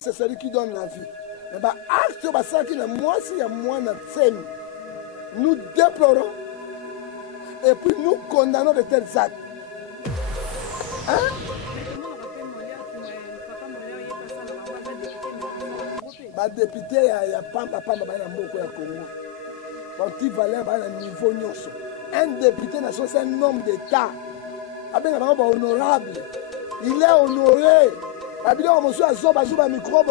C'est celui qui donne la vie. Mais bah, acte ça qui est moi, si à moi, nous déplorons et puis nous condamnons de tels actes. Hein? Bah, député, il y a Pamba dans Moko ya Congo. Bon, qui valait à niveau nyonso. Un député national, c'est un homme d'État. Honorable. Il est honoré. Azoba micro,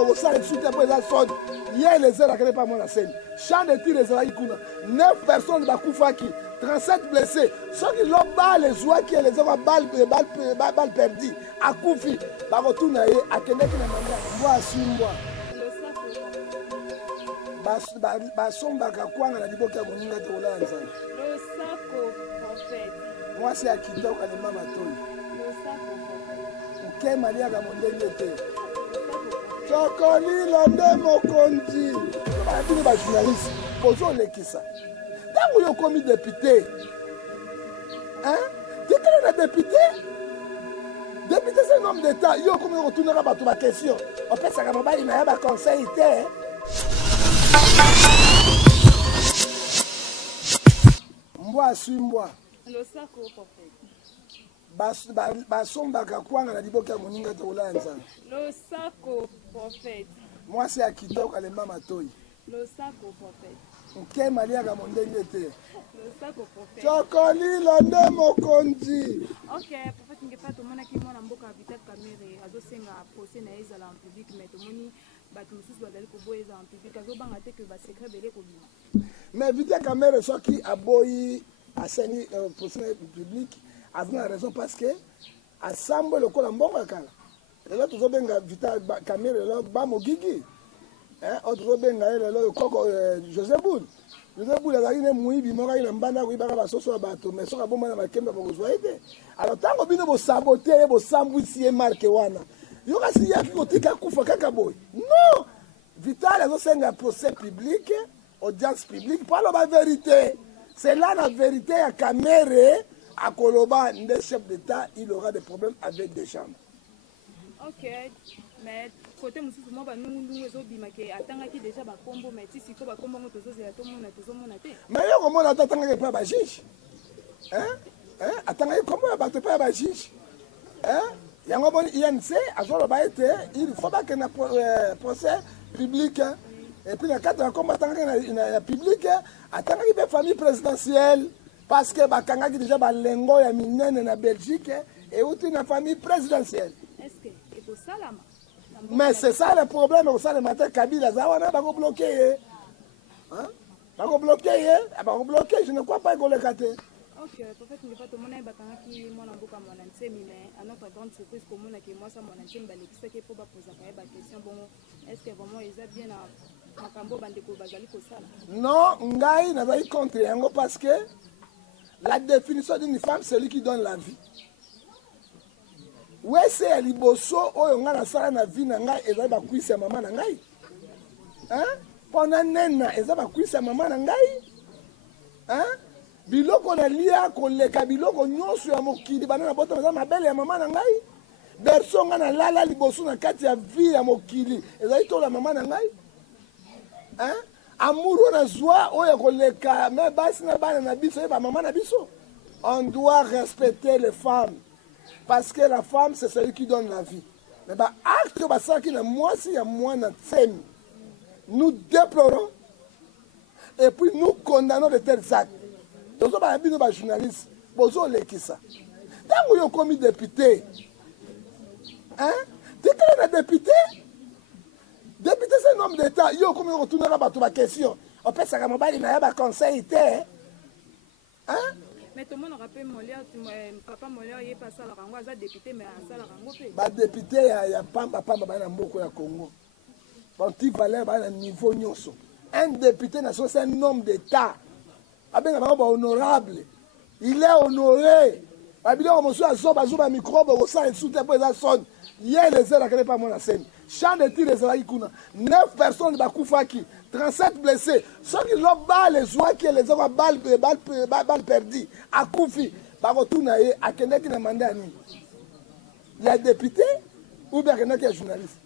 hier les ailes pas mon scène. Champ de tir les ailes 9 personnes bakufaki, 37 blessés. Ceux qui l'ont balle les oies qui les ont balle perdu. À Koufi, Barotuna et à Kenneth Namanda. Moi, suis moi. Moi, c'est à Kitoko à l'Emamatori. Ke malia ga mondenge te Sokoli londe mokonzi abini ba journaliste pozo lekisa tango yo komi député hein tikala na député c'est un homme d'état yo komi retourner ba to ba question on peut ça ga ba ina ba conseil te mbwa simbwa lo sako prophète basombaka kwanga na liboka ya moninga te kolala nzambe losako prophète mwasi ya kitoko alemba matoi losako prophète nkema aliaka mondenge te losako prophète sokolilo nde mokonzi ok prophète ngepa tomonaki mwana mboka Vital Kamerhe azosenga procès na ezala en public mais tomoni bato mosusu bazali koboya eza en public azobanga te ke basekret bele kobima mais Vital Kamerhe soki aboyi asengi procès public avons raison parce que à Sambo le cola mbongo kala là tout benga Vital Kamerhe là ba mogigi hein autre benga le koko Joseph Boul la ine muibi moka ina mbanda ko ibaka basoso bato mais soka bomba na makemba ko zoide alors tango bino bo saboter bo sambwisi marque wana yo kasi ya kotika kufa kaka boy non Vital azo senga procès public audience publique parle la vérité c'est là la vérité à Kamerhe. À Koloba, le chef d'État, il aura des problèmes avec des chambres. Ok, mais côté Moussou, moi, nous attendons déjà ma combo, mais si c'est pas combo, tout le monde mais comment on attend pas la juge? Hein? Attendez, comment on ne pas la juge? Hein? Il y a un bon INC, il faut pas qu'il y ait un procès public. Et puis, le cadre de combattant public, attendez qu'il y ait une famille présidentielle. Parce que bakanga qui déjà balengo ya minene na Belgique et outi na famille présidentielle. Est-ce que il faut ça là? Mais c'est ça le problème au sein de matin Kabila zawana ba bloquer. Hein? Ba bloquer, ba bloquer, je ne crois pas qu'on le cate. OK, prophète ne pas tout monde bakanga qui mon amboka mon nsemi mais à notre grande surprise comme on a que moi ça mon nsemi balekisa ke pour ba poser ba question bon est-ce que vraiment ils a bien à makambo bandeko bazali ko sala? Non, ngai na vai contre yango parce que la définition d'une femme, c'est lui qui donne la vie. Oui, c'est liboso, oyo nga na sala na vie na ngai, eza ba kuisa mama na ngai. Hein? Pendant nena, eza ba kuisa mama na ngai. Hein? Biloko na lia koleka biloko nyonso ya mokili banana boto eza mabele ya mama na ngai. Berso nga na lala liboso na kati ya vie ya mokili, eza ito la mama na ngai. Hein? Amour na joie oya koleka mais basi na bana na biso et ba maman na biso. On doit respecter les femmes parce que la femme c'est celui qui donne la vie. Mais ba acte ba ça qui na moi si ya moi na tsemi. Nous déplorons et puis nous condamnons de tels actes. Donc ba bino ba journaliste bozo lekisa. Tango yo komi député. Hein? Tikala na député? Député, c'est un homme d'État. Yo, comme on retourne là-bas, tu vas question. On peut ça, il y a un conseil. Hein? Mais tout le monde rappelle Molia, papa Molia, il est passé à la Rango, il est député, mais à la Rango. Bah, député, il y a Pamba dans Moko ya Congo. Bon, tu valais à niveau nyonso. Un député national, c'est un homme d'État. Honorable. Il est honoré. Azoba micro, hier les ailes pas mon scène. Champ de tir les ailes 9 personnes bakufaki, 37 blessés. Ceux qui l'ont balle les oies qui les ont balle perdu. À Koufi, Barotuna et à Kenneth Namanda. Il y a député ou bien Kenneth est journaliste.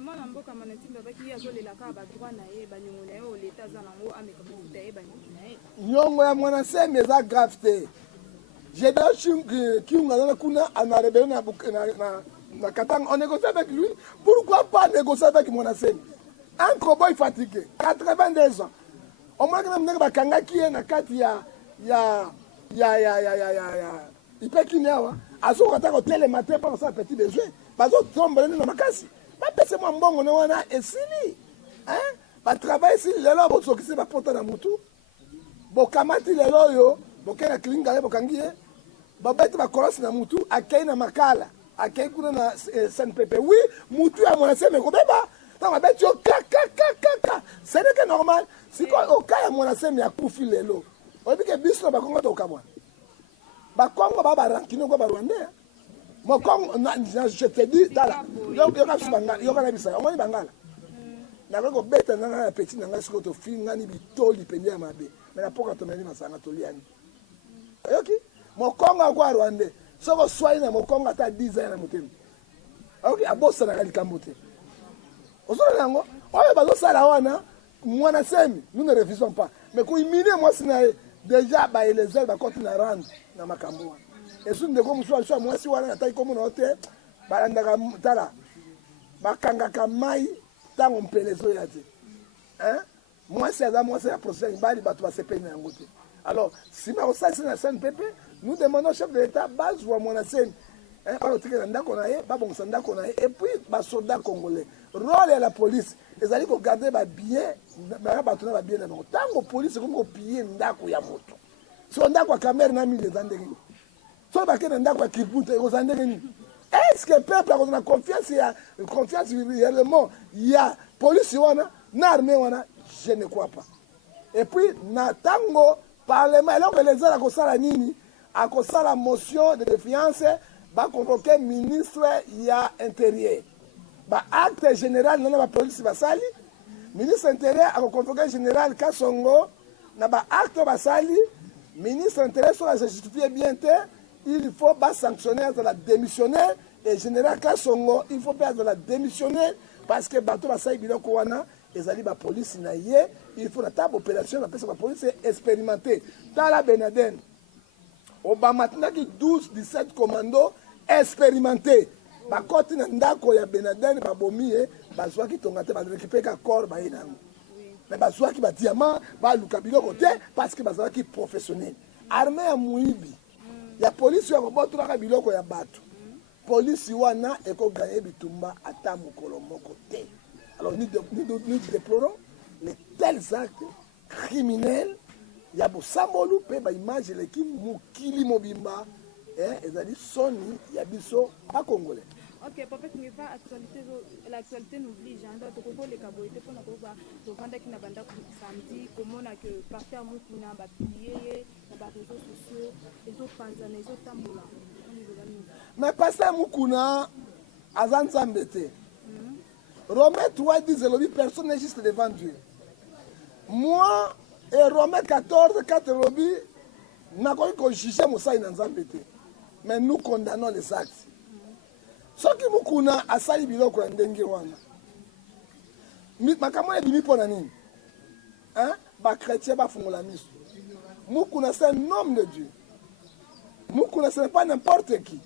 mwana mboka Monantime babaki azolelaka ba droit na ye baniongo na ye o leta za nango ameka kofuta ye baniongo na ye nyongo ya Mwanaseme eza grave te Gédéon Kiunga kuna anarebele na Katanga on négocie avec lui pourquoi pas négocier avec Mwanaseme un cowboy fatigué 82 ans au moins que na bakangaki ye na kati ya ipekinewa azokata kotelema te mpo kosala petit besoin bazotombele na makasi bapese mwa mbongo na wana esili batravaille esili lelo bosokisi bapota na mutu bokamati lelo oyo bokei na kilinga ye bokangi ye babeti bakolosi na mutu akei na makala akei kuna na SNPP wi mutu ya Mwanaseme kobeba ntango babeti yo kakakakaka ce n'est que normal sikoyo oka ya Mwanaseme akufi lelo oyebi ke biso na bakongo tokamwana bakongo ba barankine kwa barwandais mokongo je te dis tala yoka biso bangala yoka na bisa omoni bangala na ko beta na petit na ngai siko to fingani bitoli pende ya mabe mais na poka to meni masanga toliani yoki mokongo kwa rwandais soko swai na mokongo ata 10 ans na motema yoki abosa na likambo te osona nango oyo bazosala wana Mwanaseme nous ne refusons pas mais ko imine moi sina déjà ba elezel ba koti na rand na makambo wana esu ndeko musu mwasi wana natai komo na hote balandaka tala bakangaka mai tango mpelezo ya te mwasi aza mwasi ya procès bali bato basepeli na yango te alors sima osalisi na SNPP nous demandons chef de l'état bazwa Mwanaseme balotikela ndako na ye babongisa ndako na ye et puis basoda congolais rôle ya la police ezali kogarde babien bato na babien na bango ntango polisi ekomi kopie ndako ya moto so ndako ya camere na mili eza ndenge nini so bakei na ndako ya kiputa ekozala ndenge nini est-ce que peuple akozala na confiance réellement ya polisi wana na armée wana je ne crois pas et puis na ntango parlement eloko elezala kosala nini akosala motion de défiance baconvoke ministre ya intérieur acte général nana bapolisi basali ministre intérieur akoconvoke général Kasongo na acte basali ministre intérieur so se justifie bien te il faut sanctionner de la démissionnaire et général Kasongo il faut faire de la démissionnaire parce que bato basali biloko wana ezali bapolisi na ye il faut na table opération bapesa bapolisi expérimenté tala Benaden Obama tinaki 12-17 commando expérimenté bakoti na ndako ya Benaden babomi ye bazwaki tonga te barekipeka corps baye nango mais bazwaki badiamant baluka biloko te parce que bazalaki professionnel armée ya muibi ya polisi ya kobotolaka biloko ya bato polisi wana ekoganye bitumba ata mokolo moko te alors nous déplorons les tels actes criminels ya bosambolu mpe baimage eleki mokili mobimba ezali soni ya biso bakongolais. Ok, papa, tu n'es pas l'actualité n'oblige. Donc, tu peux les caboter pour nous vendre qui n'a pas samedi. Comment on a que partir à Moukouna, publier dans les réseaux sociaux, les autres panzans, les autres tambours. Mais passer Moukouna, Azan Zambete. Romain 3 dit personne n'est juste devant Dieu. Moi et Romain 14, 4 lobby, n'a pas eu juger Moussa dans Zambete. Mais nous condamnons les actes. Soki Mukuna asali biloko ya ndenge wana makambo ya bimi pona nini ba chrétien ba fungola miso Mukuna c'est un homme de Dieu Mukuna ce n'est pas n'importe qui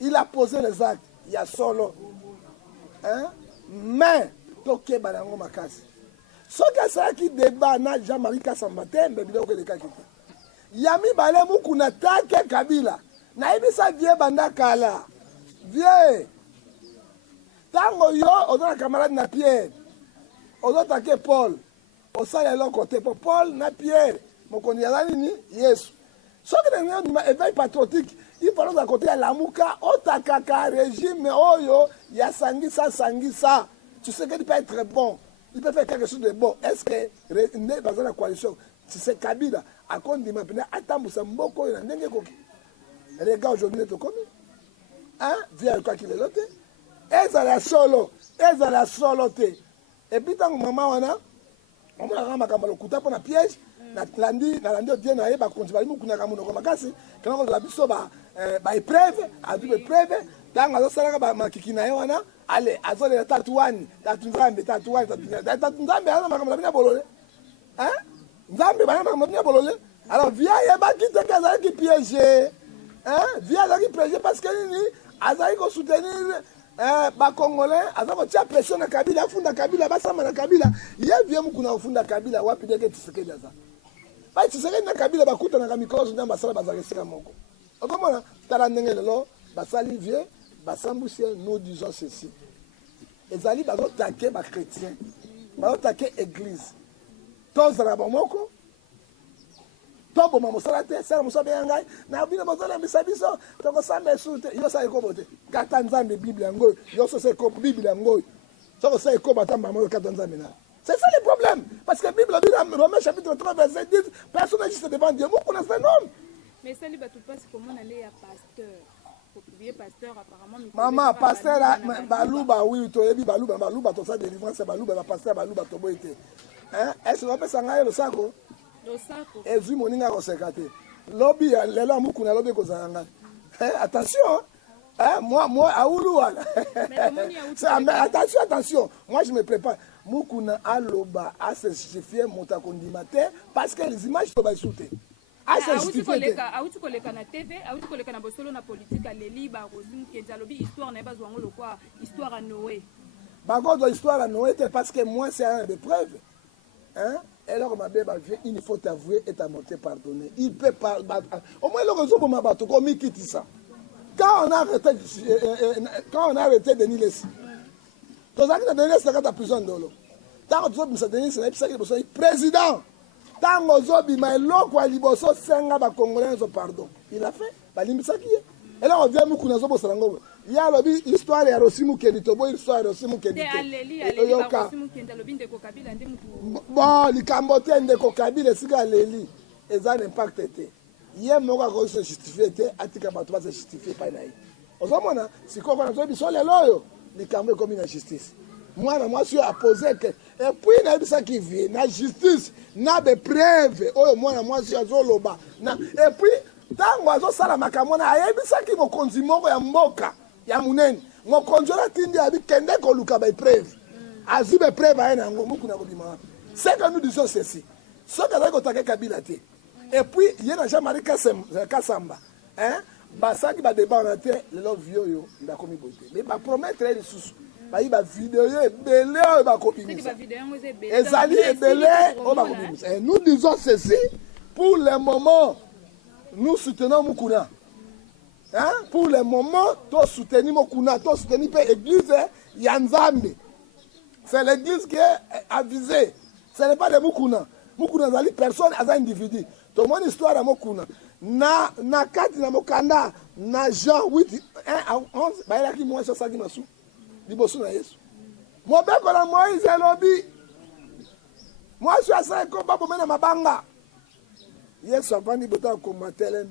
il a posé les actes il y a solo mais toke balango makasi soki asalaki débat na Jean-Marie Kasamba tembe biloko elekaki te yami bale Mukuna take Kabila na ibisa vie banda kala vieux tango yo oza camarade na Pierre ozotake Paul osala eloko te po Paul na Pierre mokondi azali nini Yesu soki na ndima éveil patriotique il faut à côté ya lamuka otakaka régime oyo ya sangisa tu sais que il peut être bon il peut faire quelque chose de bon est-ce que ne bazana la coalition si c'est Kabila akondima pena atambusa mboko na ndenge koki les gars aujourd'hui to komi via quoi qu'il est là ezala solo te et puis tant maman wana on va ramener comme le couteau pour na piège na landi bien na ba konti ba mukuna ka munoko makasi quand on la biso ba épreuve a du épreuve tant azo sala ba makiki na ye wana allez azolela tatuani tatunzambe tatuani tatunzambe ana makambo na bolole hein nzambe bana makambo na bolole alors via yebaki te que azalaki piégé hein via azalaki piégé parce que nini azalaki kosoutenir bakongolais aza kotia pression na kabila afunda kabila basamba na kabila ye vie mukuna kofunda kabila wapi deke Tshisekedi aza ba Tshisekedi na kabila bakutanaka mikolo zonde basala bazalaka esika moko okomona tala ndenge lelo basali vie basambusie nous disons ceci ezali bazotake bachrétien bazotake église tozala bomoko toboma mosala te sala mosala ya ngai na bino bozolembisa biso tokosamba esu te yo sala ekobo te kata nzambe bible yango yo so sala ekobo bible yango soko sala ekobo ata mama kata nzambe na c'est ça le problème parce que bible dit Romains chapitre 3 verset 10 personne n'est juste devant Dieu vous connaissez un homme mais ça lui va tout passer comment aller à pasteur pasteur apparemment maman pasteur baluba oui toyebi baluba to sa délivrance baluba pasteur baluba to boité hein est-ce que pesa ngai le sako ezwi moninga koseka te lobi lelo mukuna lobi kozala ngai attention hein moi aulu wala attention moi je me prépare mukuna aloba a se justifier monta kondima te parce que les images to ba soute auti koleka na TV auti koleka na bosolo na politique aleli ba rosim kenzalobi histoire na bazwa ngo lokwa histoire à Noé bagodo histoire à Noé parce que moi c'est un de preuve hein alors ma bébé il faut t'avouer et t'amortir pardonner il peut pas au moins le réseau pour ma bateau comme il quitte ça quand on a arrêté Denis Lessi tous les gens Denis Lessi dans la prison d'Olo tant que tu as Denis Lessi président tant que tu as eloko ya liboso senga ba congolais pardon il a fait balimbisaki ye et là on vient mukuna zo bosala ngo ya lobi histoire ya Rosimu Kendito bo histoire ya Rosimu Kendito yoka bon likambo te ndeko Kabila esika aleli eza impact te ye moko ako se justifier te atika bato ba se justifier pa na ye ozomona sikoko na zo biso lelo oyo likambo ekomi na justice mwana mwasi a posé que et puis na bisa ki vie na justice na be preuve oyo mwana mwasi azoloba na et puis tango azosala makambo na ayebisaki mokonzi moko ya mboka ya munene mokonzi oyo atindi abi kende koluka bapreuve azwi bapreuve aye na yango mokuna kobima wapi c'est que nous disons ceci soki azali kotake Kabila te et puis ye na Jean-Marie Kasamba basalaki badeba wana te lelo vie oyo ndakomi boye te mais bapromettre ye lisusu bayi bavideo ebele oyo bakobimisa ezali ebele oyo bakobimisa nous disons ceci pour le moment nous soutenons Mukuna. Hein? Pour le moment, tu soutiens Mukuna, tu soutiens l'église Yanzambe. C'est l'église qui est avisée. Ce n'est pas de Mukuna. Mukuna, c'est personne, c'est un individu. Tout le monde histoire de Mukuna. Na kati na mokanda, na Jean 8, 1 à 11, bah il a qui moi ça qui m'a sou. Liboso na Yesu. Moi ben quand Moïse lobi. Moi je suis à ça comme babo mena mabanga. Yesu avandi bota komatelen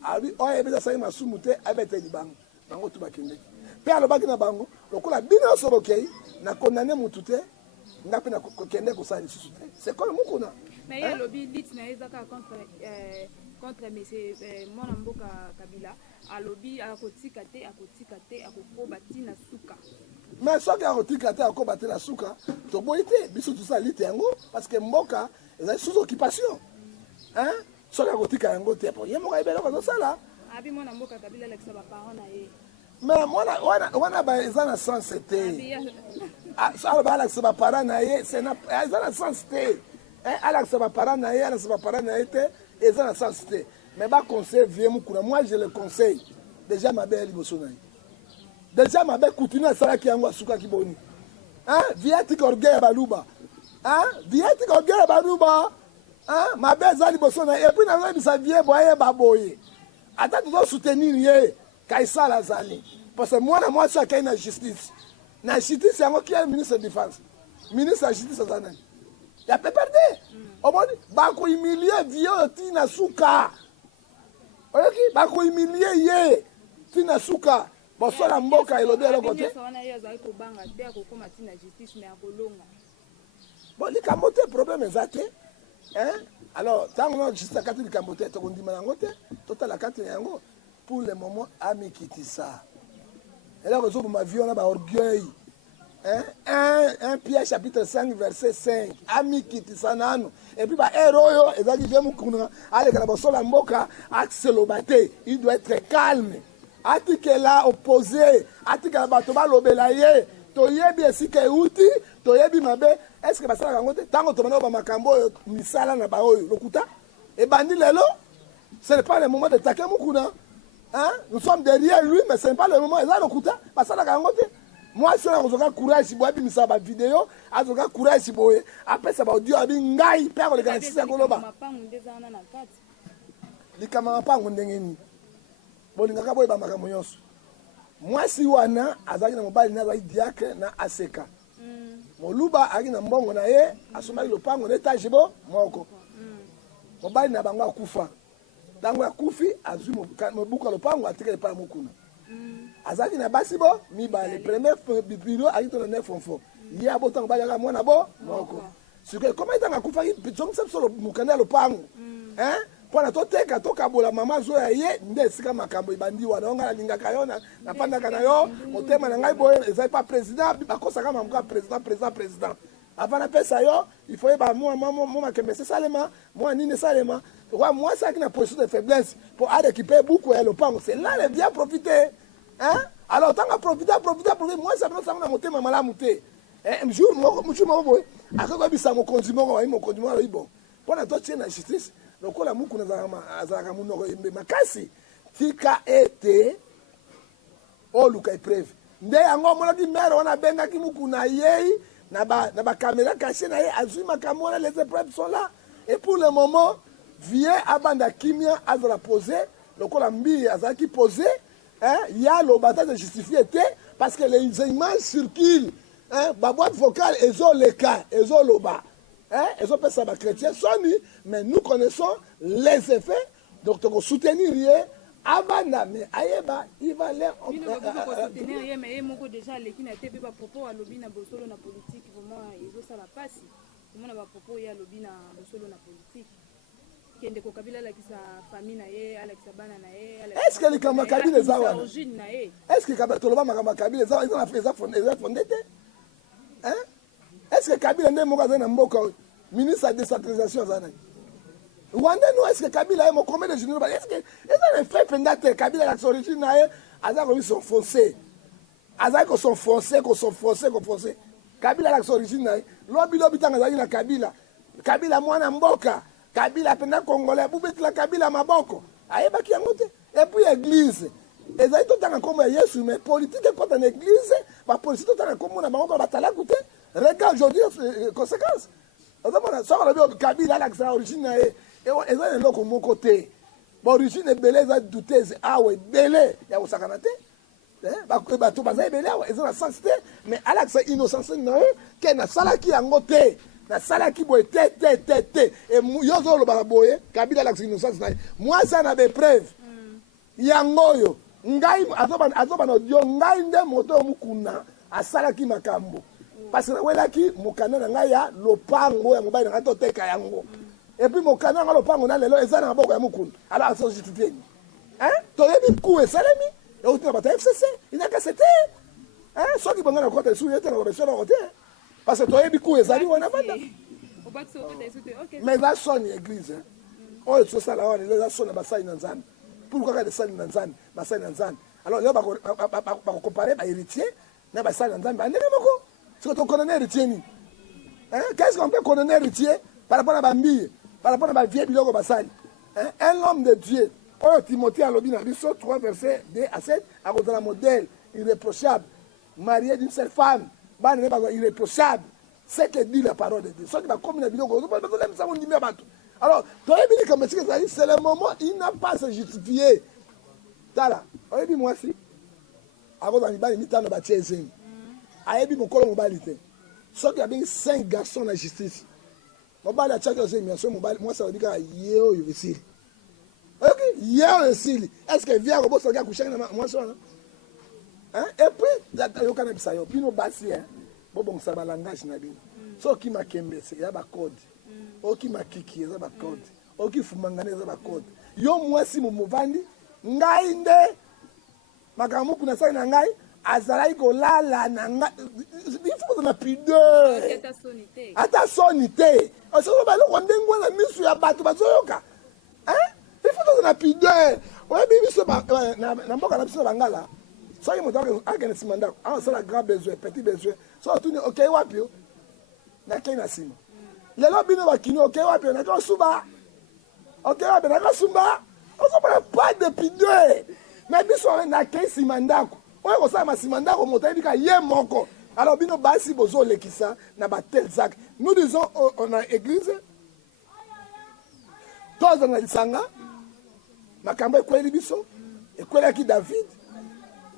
abi oye beza sai masumu te abete libango bango tu bakende pe alobaki na bango lokola bino sobokei na condamner mutu te ngape na kokende kosali susu te c'est comme mukuna mais ya lobi lit na ezaka contre monsieur mwana mboka Kabila alobi akotika te akokoba tina suka mais soki akotika te akoba te la suka toboyi te biso tusala lit yango parce que mboka ezali sous occupation hein soki akotika yango te po ye moko ayebeloko azosala abi mwana mboka Kabila alakisa baparent na ye mais wana eza na sens te aloba alakisa baparent na ye eza na sens te alakisa baparent na ye te eza na sens te mais baconseil vie mokuna moi je le conseille déjà mabe ya liboso na ye déjà mabe kutini asalaki yango asukaki boni vie atika orgueil ya baluba vie atika orgueil ya baluba mabe eza liboso na ye epui nazoyebisa vie boye baboye ata tozo soutenir ye kaisala azali parce que mwana mwasi akai na justice yango ki ya ministre de défense ministre ya justice aza nani ya peperde omoni bakohumilie vie oyo tina suka oyoki bakohumilie ye tina suka bosola mboka elobi eloko te bon likambo te problème eza te alors ntango na justice kati likambo te tokondima yango te totala kati na yango pour le moment amikitisa Et là, on ma vie, on a orgueil. Un Pierre chapitre 5, verset 5. Ami kiti sanano. Et puis, héros, et ça, il vient moukouna. Allez, quand on la moka, axelobate, il doit être calme. Atike là, opposé. Atike la batoba lobelaye. Toyebi esike uti, toyebi mabe. Est-ce que basala kangote? Tango tomana ba makambo misala na baoyo. Lokuta? Et bandi lelo, ce n'est pas le moment de taquer moukouna. Hein? Nous sommes derrière lui, mais ce n'est pas le moment. Et là, lokuta, basala kangote. Moi, si on a courage, si on a une vidéo, on a courage, si on après ça va dire, on a un père de Galaxie, c'est quoi là-bas? Les camarades pas on n'engeni. Bon, les gars, ils ont un moi, si on a un mobile, na diacre na aseka. Mon luba a une mbongo na ye, a somali le pango n'étage bon, moko. Mobile na bango kufa. Tango ya kufi, azu mo buka le pango a tiré par mokuna. Azaki na basibo mi ba le premier bibiro a été le 9 fonfo il y a botan ba ya mwana bo moko sike comment tanga kufa pitong sep solo mukanda lo pango hein pona to teka to kabola mama zo ya ye nde sika makambo ibandi wana nga linga kayona na panda kana yo motema na ngai boye ezai pas président bakosa kama mka président avant la pesa yo il faut ba moi makembe salema moi nini salema moi ça qui na position de faiblesse pour récupérer beaucoup et le pango c'est là le bien profiter. Hein? Alors, tant qu'à profiter, moi, ça me semble monter ma malade monter. Un jour, je m'envoie. Après, ça mon condiment, mon condiment, bon. Pendant toi, tu es la justice. Donc, on a beaucoup de ma casse. Tika été, oh, Luka est preuve. Ndé, on a dit, mère, on a benga qui moukou na yei, na ba caméra cachée na yei, azui ma caméra, les épreuves sont là. Et pour le moment, viens Abanda Kimia, à la poser. Donc, on a mis à qui poser. Il y a le bataille de justifier parce que les images circulent. Ma boîte vocale, ils ont les cas, ils ont le bas. Ils ont fait ça, chrétien, mais nous connaissons les effets. Donc, on soutenir rien. Avant, mais Ayeba, il va les. Il soutenir mais il y a déjà les qui n'étaient pas propos à lobby na bosolo na politique. Vraiment, ils ont ça la passe. Comment on va propos il y a lobby na bosolo na politique. Est-ce que les Kamakabine les ont est-ce que Kabila les ont fondé? Est-ce que Kabila n'est pas un ministre de décentralisation? Rwanda, est-ce que Kabila est combien de généraux? Est-ce que les faits fondateurs Kabila l'origine ils sont foncés? Ils sont foncés. Kabila l'origine lobby tangaza na Kabila mwana mboka. Kabila pena Congolais, boubeti la Kabila maboko. Ayeba ki yango te. Et puis église. Ezali to tanga kombo ya Yesu mais politique est pas en église, ba politique to tanga kombo na bango ba tala kuté. Regarde aujourd'hui conséquences. Ozamona so la Kabila la sa origine na e ezali loko moko te. Ba origine belé za douteuse awe belé ya osakana te. Ba to bazai belé awe ezali sens te mais ala sa innocence na e ke na sala ki yango te. Na sala ki boye te et yozo lo baraboye Kabila la innocence na moi ça na be preuve yango yo ngai azoba no dio ngai nde moto mukuna asala ki makambo parce que wela ki mukana na ngai ya lopango ya mobile na to teka yango et puis mukana na lopango na lelo ezana na boko ya mukuna alors ça justifie to yebi ku esalemi et otina bata FCC ina ka c'était so ki bangana ko te su yete na resona ko te parce que toi, beaucoup de amis, on a pas mais va sonner l'église. Oh, c'est ça là, on est sonner Basai Nanzan. Pourquoi les Basai Nanzan, Basai Nanzan? Alors là, on va comparer à héritier, mais Basai Nanzan, mais c'est que tu connais héritier. Qu'est-ce qu'on peut connaître héritier par rapport à Bambi, par rapport à ma vieille bilogo Basai? Un homme de Dieu. Oh, Timothée a l'objet dans 3 versets 2 à 7, à cause de la modèle irréprochable, marié d'une seule femme. Irréprochable, c'est que dit la parole de Dieu. Ce qui va comme une vidéo, alors, c'est le moment, il n'a pas à se justifier. Tala, moi si, avant d'arriver à l'imitation de Batiezin, a eu mon collègue mobilité. Ce qui a bien 5 garçons dans la justice. Mobile a chaque émission, moi ça veut dire qu'il y a eu ici. Ok, il y a eu ici. Est-ce que vient au bout de coucher dans moi ça? Et puis, il y a un ça, il y a un langage. So qui m'a kembe, il y a un code. O qui m'a kiki, il y a un code. O qui fumangane, il y a un code. Yo moi si mon mouvandi, ngai nde, makamu kuna sa na ngai, azalaki kolala na nga il faut kozala pudeur ata soni te osozo baloko ndenge wana miso ya bato bazoyoka il faut kozala pudeur oyebi biso na mboka na biso bangala soki moto akende nsima ndako aosala grand besoin petit besoin so otuni okei wapi yo nakei na nsima lelo bino bakini okei wapi yo naki osuba okei wapi naki osumba ozomona pas de pudeur me biso nakei nsima ndako oyo kosala nsima ndako moto ayebika ye moko alors bino basi bozolekisa na batel zak nous disons on a église tozala na lisanga makambo ekweli biso ekwelaki David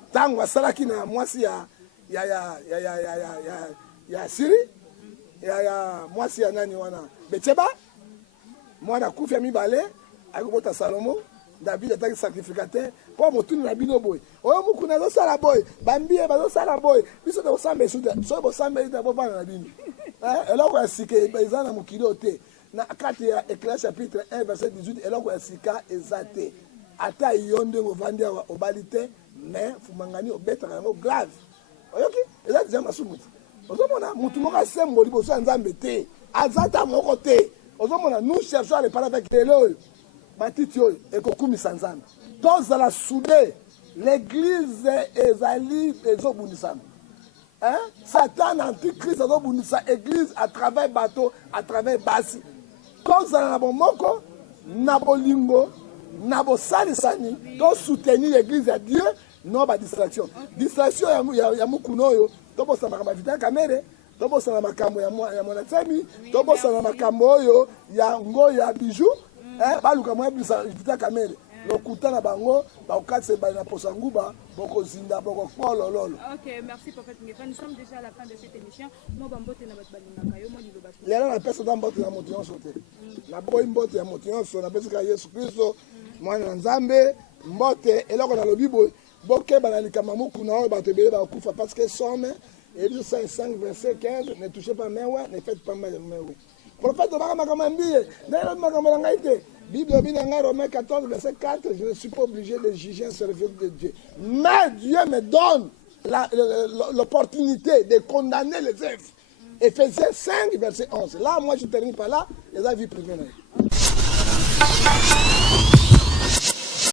ntango asalaki na mwasi ya Siri ya mwasi ya nani wana Betsheba mwana kufi ya mibale akobota Salomo David ataki sacrificateur mpo motuni na bino boye oyo mokuna azosala boye bambie bazosala boye biso tokosamba esuda soki bosambeli te bovanda na bino eloko ya sika eza na mokili oyo te na kati ya Éclesiastes chapitre 1 verset 18 eloko ya sika eza te ata yo ndenge ovandi awa obali te mais fumangani obetaka yango grave oyoki eza deja masumu te ozomona motu moko asembo liboso ya Nzambe te aza ta moko te ozomona nous cherchons à réparer avec lelo oyo matiti oyo ekokumisa Nzambe tozala soudé l'église ezali ezobundisama Satan antichrist azobundisa église à travers bateau à travers basi tozala na bomoko na bolingo na bosalisani to soutenir l'église ya Dieu non ba distraction ya mukuna oyo tobosana makambo ya kamere tobosana makambo ya monatemi tobosana makambo oyo ya ngoyo ya bijou baluka mwa vita kamere lokuta na bango bakokatisa ebali na posa nguba bokozinda bokokpolololo. Ok, merci prophète Ngefa. Nous sommes déjà à la fin de cette émission. Moi bambote na bato balingaka yo mo liloba. Lelo na pesa da mbote na moto nyonso te. Na boyi mbote ya moto nyonso na pesa ka Yesu Kristo mwana na Nzambe mbote eloko na lobi boy bokeba na likama mukuna oyo bato ebele bakufa parce que somme et 5 verset 15 ne touchez pas mewa ne faites pas mal mewa. Prophète baka makambo mbie na makambo na ngai te. Bible binanga Romains 14 verset 4 je ne suis pas obligé de juger un serviteur de Dieu. Mais Dieu me donne l'opportunité de condamner les œuvres. Éphésiens 5 verset 11. Là moi je termine par là, les avis privés.